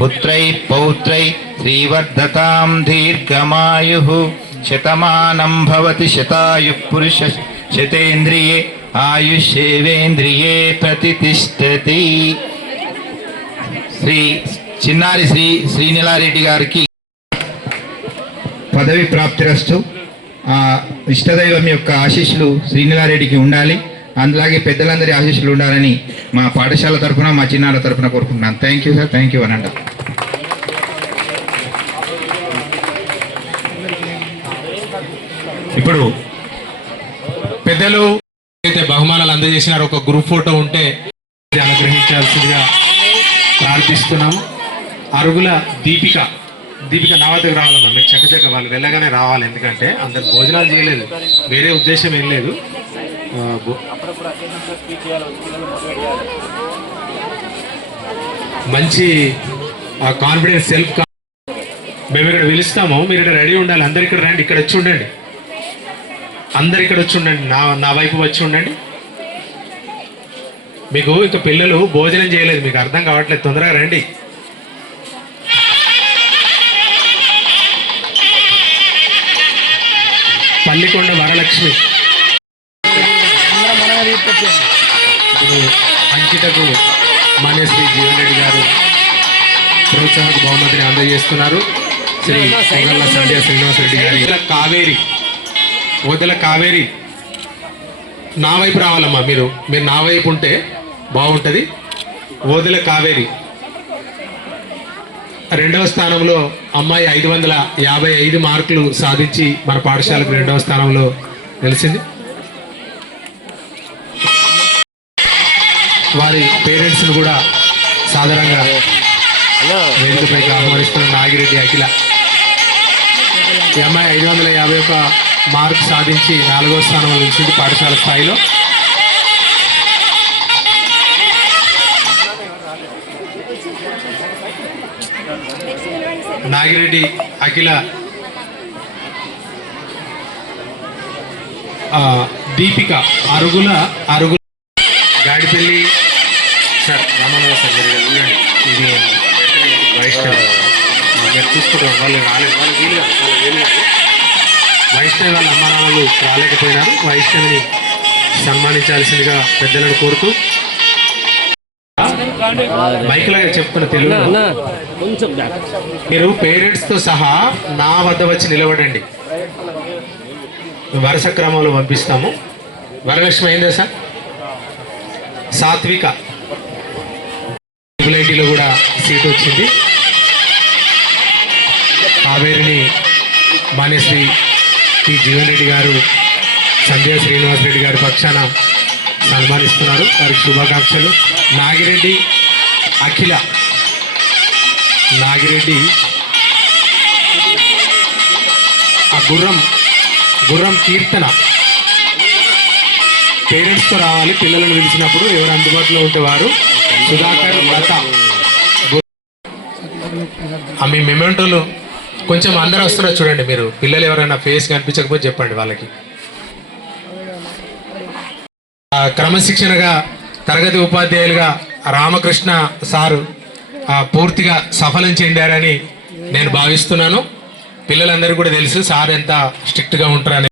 పుత్రై పౌత్రై శ్రీవర్ధతాం దీర్ఘమాయు. శతమానం భవతి శతాయు పురుష శతేంద్రియే ఆయుష్యేవేంద్రియే ప్రతిష్టతి శ్రీ చిన్నారి శ్రీ శ్రీనిలారెడ్డి గారికి పదవి ప్రాప్తిరస్తు. ఆ ఇష్టదైవం యొక్క ఆశీస్సులు శ్రీనిలారెడ్డికి ఉండాలి. అందులాగే పెద్దలందరి ఆశీస్సులు ఉండాలని మా పాఠశాల తరఫున మా చిన్నాల తరఫున కోరుకుంటున్నాను. Thank you sir thank you అనంట. ఇప్పుడు పెద్దలు అయితే బహుమానాలు అందజేసినారు ఒక గ్రూప్ ఫోటో ఉంటే అనుగ్రహించాల్సిందిగా ప్రార్థిస్తున్నాము అరుగుల దీపిక దీపిక నా వద్దకు రావాలమ్మా. మీరు చక్కచక్క వాళ్ళు వెళ్ళగానే రావాలి ఎందుకంటే అందరు భోజనాలు చేయలేదు. వేరే ఉద్దేశం ఏం లేదు. మంచి కాన్ఫిడెన్స్ సెల్ఫ్ మేము ఇక్కడ పిలుస్తాము. మీరు ఇక్కడ రెడీ ఉండాలి. అందరు ఇక్కడ రండి. ఇక్కడ వచ్చి ఉండండి. అందరు ఇక్కడ వచ్చి ఉండండి. నా నా వైపు వచ్చి ఉండండి. మీకు ఇక పిల్లలు భోజనం చేయలేదు. మీకు అర్థం కావట్లేదు. తొందరగా రండి. పల్లికొండ వరలక్ష్మి. ఇప్పుడు అంకితకు మాన్యశ్రీ జీవన్ రెడ్డి గారు ప్రోత్సాహక బహుమతిని అందజేస్తున్నారు. శ్రీ పొగల్ల సంజయ శ్రీనివాస్ రెడ్డి గారి. కావేరి. వదల కావేరి. నా వైపు రావాలమ్మా మీరు. మీరు నా వైపు ఉంటే బాగుంటుంది. వదల కావేరి. రెండవ స్థానంలో అమ్మాయి ఐదు వందల యాభై ఐదు మార్కులు సాధించి మన పాఠశాలకు రెండవ స్థానంలో నిలిచింది. వారి పేరెంట్స్ను కూడా సాధారణంగా వేదికపైకి ఆహ్వానిస్తున్న నాగిరెడ్డి అఖిల. ఈ అమ్మాయి ఐదు వందల యాభై ఒక మార్క్ సాధించి నాలుగో స్థానంలో నిలిచింది పాఠశాల స్థాయిలో. నాగిరెడ్డి అఖిల ఆ, దీపిక అరుగుల అరుగుల గాడిపల్లి మీరు వాళ్ళు రాలేదు. వాళ్ళు వీలు కాదు, వాళ్ళు. వీలు కాదు. వైష్ణవ్ వాళ్ళ అమ్మానాన్నలు రాలేకపోయినారు. వైష్ణవిని సన్మానించాల్సిందిగా పెద్దలను కోరుతూ మైకులాగా చెప్తున్న తెలుగు మీరు పేరెంట్స్తో సహా నా వద్ద వచ్చి నిలబడండి. వరుస క్రమంలో పంపిస్తాము. వరలక్ష్మి అయిందా సార్ సాత్విక. ట్రిపుల్ కూడా సీట్ వచ్చింది. కావేరిని మాన్యశ్రీ టి జీవన్ రెడ్డి గారు సంజయ్ శ్రీనివాస్ రెడ్డి గారి పక్షాన సన్మానిస్తున్నారు. వారికి శుభాకాంక్షలు. నాగిరెడ్డి అఖిల నాగిరెడ్డి ఆ గుర్రం గుర్రం కీర్తన పేరెంట్స్తో రావాలి పిల్లలను పిలిచినప్పుడు ఎవరు అందుబాటులో ఉంటే వారు సుధాకర్ లత. గు- ఆ మీ మెమెంటోలు కొంచెం అందరూ వస్తున్నారు చూడండి మీరు. పిల్లలు ఎవరైనా ఫేస్ కనిపించకపోతే చెప్పండి వాళ్ళకి. క్రమశిక్షణగా తరగతి ఉపాధ్యాయులుగా రామకృష్ణ సారు పూర్తిగా సఫలం చెందారని నేను భావిస్తున్నాను. పిల్లలందరికీ కూడా తెలుసు సార్ ఎంత స్ట్రిక్ట్గా ఉంటారని.